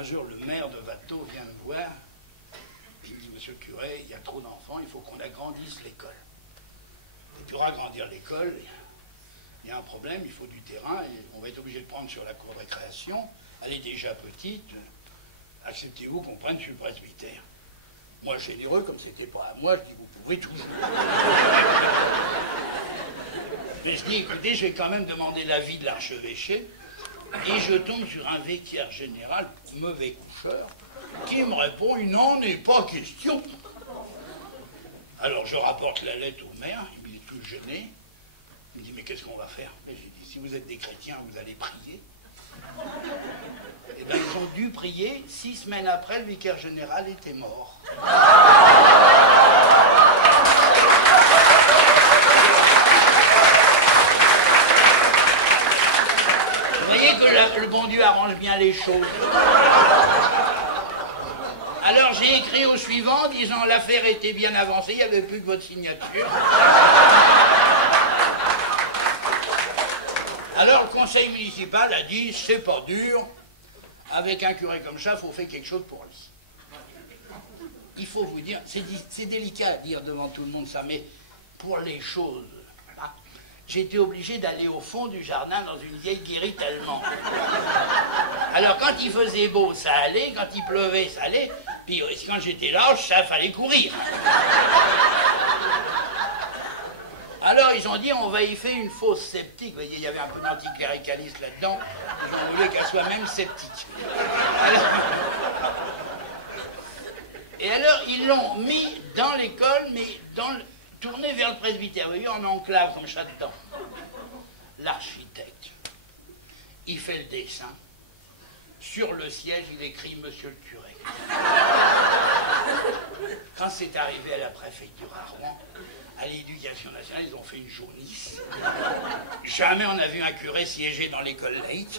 Un jour, le maire de Watteau vient me voir. Il me dit, monsieur le curé, il y a trop d'enfants, il faut qu'on agrandisse l'école. Et pour agrandir l'école, il y a un problème, il faut du terrain, et on va être obligé de prendre sur la cour de récréation. Elle est déjà petite. Acceptez-vous qu'on prenne sur le presbytère? Moi, généreux, comme c'était pas à moi, je dis, vous pouvez toujours. Mais je dis, écoutez, je vais quand même demander l'avis de l'archevêché. Et je tombe sur un vicaire général, mauvais coucheur, qui me répond, il n'en est pas question. Alors je rapporte la lettre au maire, il est tout gêné. Il me dit, mais qu'est-ce qu'on va faire? J'ai dit, si vous êtes des chrétiens, vous allez prier. Et bien, ils ont dû prier. 6 semaines après, le vicaire général était mort. Vous voyez que le bon Dieu arrange bien les choses. Alors j'ai écrit au suivant, disant l'affaire était bien avancée, il n'y avait plus que votre signature. Alors le conseil municipal a dit, c'est pas dur, avec un curé comme ça, il faut faire quelque chose pour lui. Il faut vous dire, c'est délicat à dire devant tout le monde ça, mais pour les choses, j'étais obligé d'aller au fond du jardin dans une vieille guérite allemande. Alors quand il faisait beau, ça allait, quand il pleuvait, ça allait, puis quand j'étais lâche, ça fallait courir. Alors ils ont dit, on va y faire une fosse septique. Vous voyez, il y avait un peu d'anticléricalisme là-dedans, ils ont voulu qu'elle soit même sceptique. Et alors ils l'ont mis dans l'école, mais tourné vers le presbytère, vous voyez, en enclave comme ça dedans. L'architecte, il fait le dessin. Sur le siège, il écrit « Monsieur le curé ». Quand c'est arrivé à la préfecture à Rouen, à l'éducation nationale, ils ont fait une jaunisse. Jamais on a vu un curé siéger dans l'école laïque.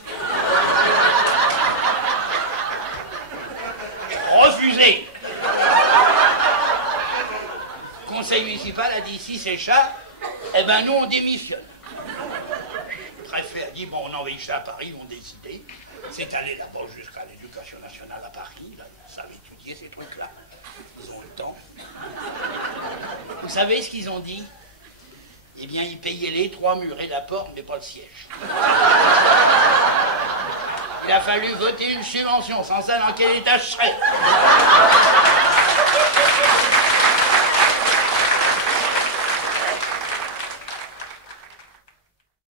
Refusé. Le conseil municipal a dit, si c'est ça, eh ben nous on démissionne. Le préfet a dit, bon, on envoie ça à Paris, ils vont décider. C'est allé d'abord jusqu'à l'éducation nationale à Paris, là, ils savent étudier ces trucs-là. Ils ont le temps. Vous savez ce qu'ils ont dit? Eh bien, ils payaient les 3 murs et la porte, mais pas le siège. Il a fallu voter une subvention, sans ça, dans quel état je serais?